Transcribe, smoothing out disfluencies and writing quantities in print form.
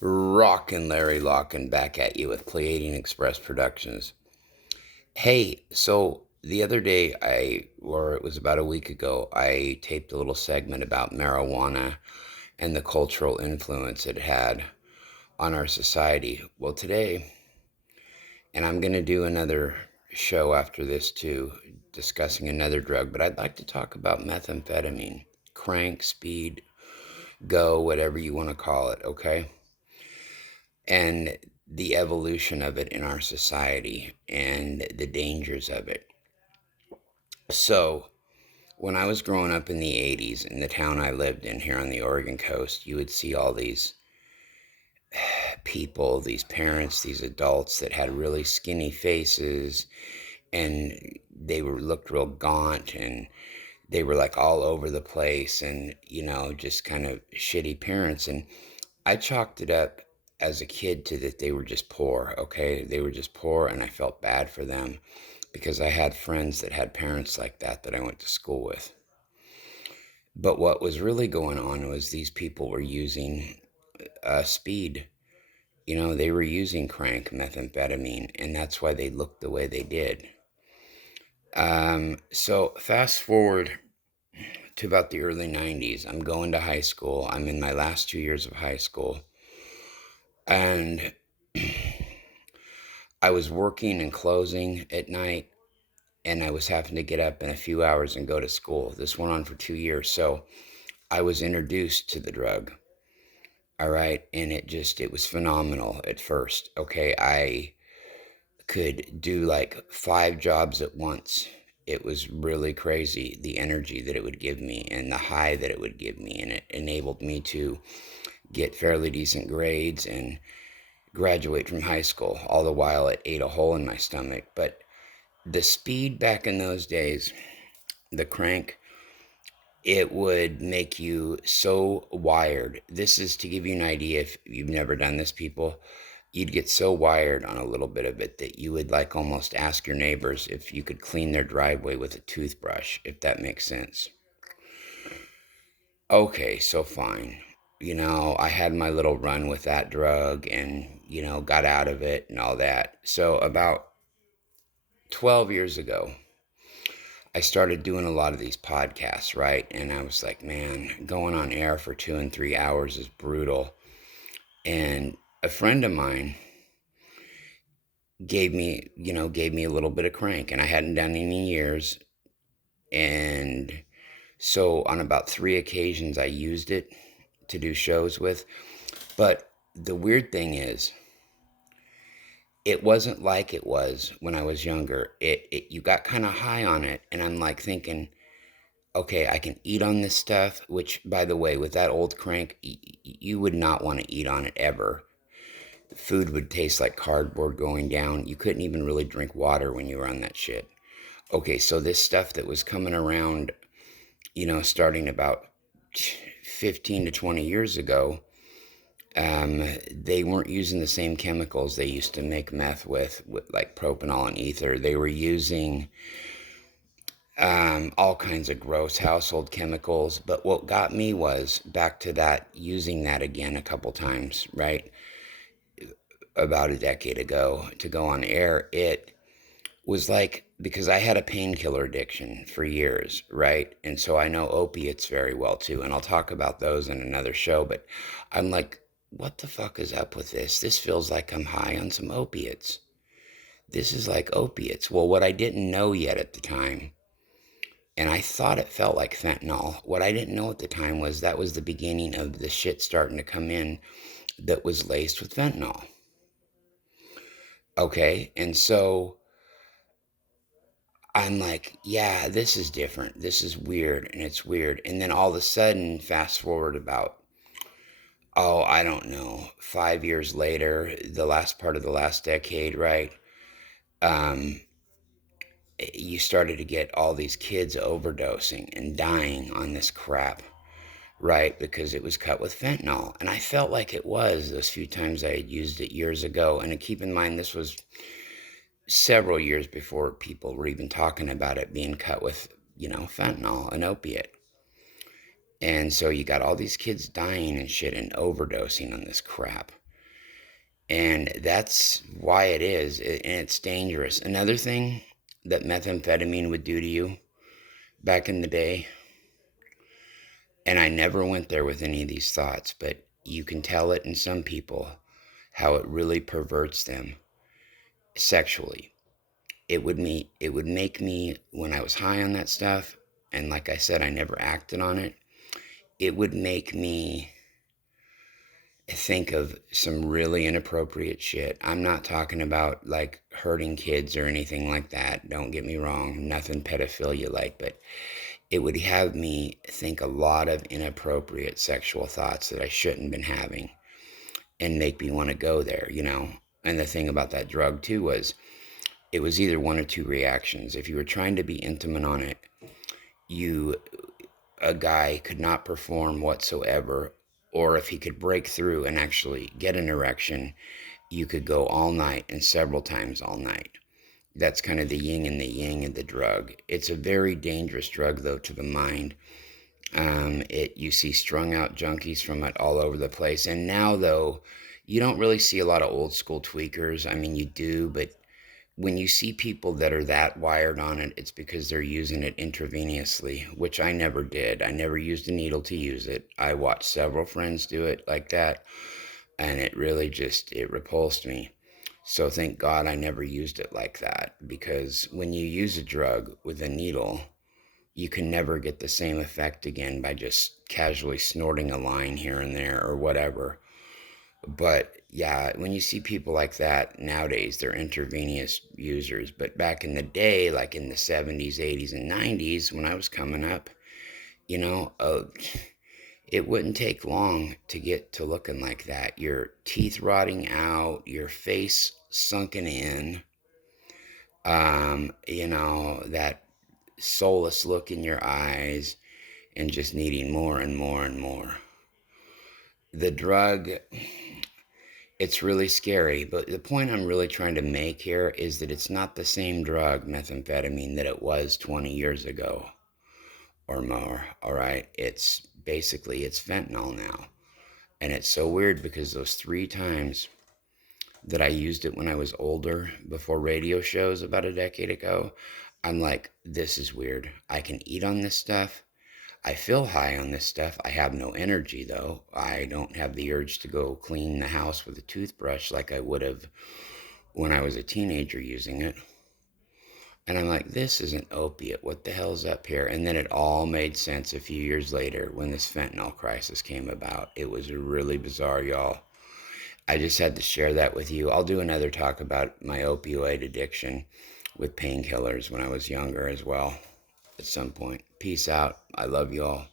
Rockin' Larry Lockin' back at you with Pleiadian Express Productions. Hey, so the other day, or it was about a week ago, I taped a little segment about marijuana and the cultural influence it had on our society. Well, today, and I'm going to do another show after this too, discussing another drug, but I'd like to talk about methamphetamine, crank, speed, go, whatever you want to call it, okay? And the evolution of it in our society and the dangers of it. So, when I was growing up in the 80s in the town I lived in here on the Oregon coast, you would see all these people, these parents, these adults that had really skinny faces and they were looked real gaunt and they were like all over the place and just kind of shitty parents. And I chalked it up as a kid to that they were just poor, okay? They were just poor, and I felt bad for them because I had friends that had parents like that I went to school with. But what was really going on was these people were using speed. They were using crank, methamphetamine, and that's why they looked the way they did. So fast forward to about the early 90s. I'm going to high school. I'm in my last 2 years of high school. And I was working and closing at night, and I was having to get up in a few hours and go to school. This went on for 2 years. So I was introduced to the drug. All right. And it was phenomenal at first. Okay. I could do like 5 jobs at once. It was really crazy, the energy that it would give me and the high that it would give me. And it enabled me to get fairly decent grades and graduate from high school. All the while it ate a hole in my stomach. But the speed back in those days, the crank, it would make you so wired. This is to give you an idea if you've never done this, people. You'd get so wired on a little bit of it that you would like almost ask your neighbors if you could clean their driveway with a toothbrush, if that makes sense. Okay, so fine. I had my little run with that drug and, got out of it and all that. So about 12 years ago, I started doing a lot of these podcasts, right? And I was like, man, going on air for 2 and 3 hours is brutal. And a friend of mine gave me a little bit of crank, and I hadn't done any in years. And so on about 3 occasions, I used it to do shows with. But the weird thing is, it wasn't like it was when I was younger. You got kind of high on it, and I'm like thinking, okay, I can eat on this stuff, which, by the way, with that old crank, you would not want to eat on it ever. Food would taste like cardboard going down. You couldn't even really drink water when you were on that shit. Okay, so this stuff that was coming around, starting about 15 to 20 years ago, they weren't using the same chemicals they used to make meth with like propanol and ether. They were using all kinds of gross household chemicals. But what got me was back to that, using that again a couple times, right? About a decade ago to go on air. It was like, because I had a painkiller addiction for years, right? And so I know opiates very well too. And I'll talk about those in another show. But I'm like, what the fuck is up with this? This feels like I'm high on some opiates. This is like opiates. Well, what I didn't know yet at the time, and I thought it felt like fentanyl. What I didn't know at the time was that was the beginning of the shit starting to come in that was laced with fentanyl. Okay, and so I'm like, yeah, this is different. This is weird, and it's weird. And then all of a sudden, fast forward about, oh, I don't know, 5 years later, the last part of the last decade, right? Um, you started to get all these kids overdosing and dying on this crap, right? Because it was cut with fentanyl. And I felt like it was those few times I had used it years ago. And keep in mind, this was several years before people were even talking about it being cut with, fentanyl, an opiate. And so you got all these kids dying and shit and overdosing on this crap. And that's why it is, and it's dangerous. Another thing that methamphetamine would do to you back in the day, and I never went there with any of these thoughts, but you can tell it in some people how it really perverts them sexually. It would make me, when I was high on that stuff, and like I said, I never acted on it. It would make me think of some really inappropriate shit. I'm not talking about like hurting kids or anything like that. Don't get me wrong, nothing pedophilia like, but it would have me think a lot of inappropriate sexual thoughts that I shouldn't been having and make me want to go there, you know? And the thing about that drug too was it was either one or two reactions. If you were trying to be intimate on it, you a guy could not perform whatsoever, or if he could break through and actually get an erection, you could go all night and several times all night. That's kind of the yin and the yang of the drug. It's a very dangerous drug, though, to the mind. You see strung out junkies from it all over the place. And now, though, you don't really see a lot of old school tweakers. I mean, you do, but when you see people that are that wired on it, it's because they're using it intravenously, which I never did. I never used a needle to use it. I watched several friends do it like that, and it really just, it repulsed me. So thank God I never used it like that, because when you use a drug with a needle, you can never get the same effect again by just casually snorting a line here and there or whatever. But yeah, when you see people like that nowadays, they're intravenous users. But back in the day, like in the 70s, 80s, and 90s, when I was coming up, you know, it wouldn't take long to get to looking like that. Your teeth rotting out, your face sunken in, that soulless look in your eyes, and just needing more and more and more. The drug, it's really scary, but the point I'm really trying to make here is that it's not the same drug, methamphetamine, that it was 20 years ago or more, all right? It's fentanyl now. And it's so weird because those 3 times that I used it when I was older, before radio shows about a decade ago, I'm like, this is weird. I can eat on this stuff. I feel high on this stuff. I have no energy though. I don't have the urge to go clean the house with a toothbrush like I would have when I was a teenager using it. And I'm like, this is an opiate. What the hell's up here? And then it all made sense a few years later when this fentanyl crisis came about. It was really bizarre, y'all. I just had to share that with you. I'll do another talk about my opioid addiction with painkillers when I was younger as well at some point. Peace out. I love you all.